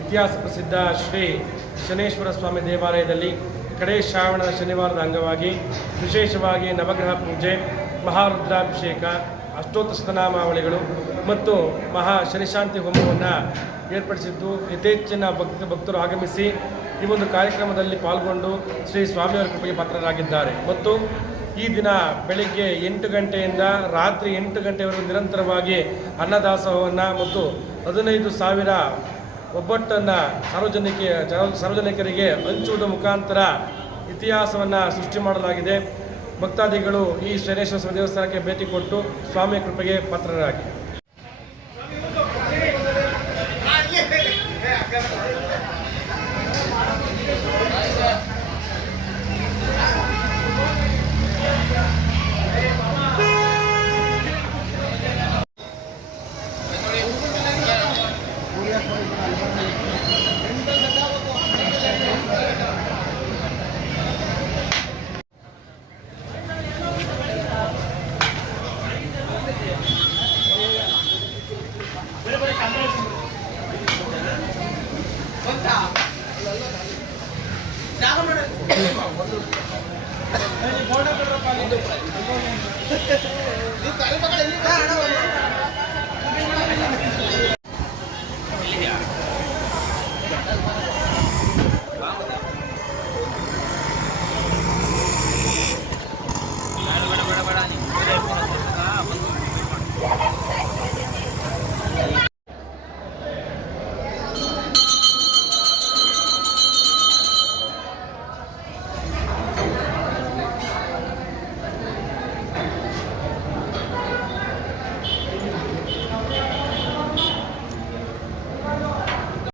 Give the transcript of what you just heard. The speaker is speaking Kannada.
ಇತಿಹಾಸ ಪ್ರಸಿದ್ಧ ಶ್ರೀ ಶನೇಶ್ವರ ಸ್ವಾಮಿ ದೇವಾಲಯದಲ್ಲಿ ಕಡೆ ಶ್ರಾವಣದ ಶನಿವಾರದ ಅಂಗವಾಗಿ ವಿಶೇಷವಾಗಿ ನವಗ್ರಹ ಪೂಜೆ, ಮಹಾರುದ್ರಾಭಿಷೇಕ, ಅಷ್ಟೋತ್ತರ ಶತನಾಮಾವಳಿಗಳು ಮತ್ತು ಮಹಾ ಶನಿಶಾಂತಿ ಹೋಮವನ್ನು ಏರ್ಪಡಿಸಿದ್ದು ಯಥೇಚ್ಛಿನ ಭಕ್ತರು ಆಗಮಿಸಿ ಈ ಒಂದು ಕಾರ್ಯಕ್ರಮದಲ್ಲಿ ಪಾಲ್ಗೊಂಡು ಶ್ರೀ ಸ್ವಾಮಿಯವರ ಕೃಪೆಗೆ ಪಾತ್ರರಾಗಿದ್ದಾರೆ. ಮತ್ತು ಈ ದಿನ ಬೆಳಿಗ್ಗೆ 8 ಗಂಟೆಯಿಂದ ರಾತ್ರಿ 8 ಗಂಟೆವರೆಗೂ ನಿರಂತರವಾಗಿ ಅನ್ನದಾಸೋಹವನ್ನು ಮತ್ತು 15,000 ಒಬ್ಬಟ್ಟನ್ನು ಸಾರ್ವಜನಿಕರಿಗೆ ಹಂಚುವುದರ ಮುಖಾಂತರ ಇತಿಹಾಸವನ್ನು ಸೃಷ್ಟಿ ಮಾಡಲಾಗಿದೆ. ಭಕ್ತಾದಿಗಳು ಈ ಶನೇಶ್ವರ ಸ್ವಾಮಿ ದೇವಸ್ಥಾನಕ್ಕೆ ಭೇಟಿ ಕೊಟ್ಟು ಸ್ವಾಮಿಯ ಕೃಪೆಗೆ ಪಾತ್ರರಾಗಿ. ನೀವು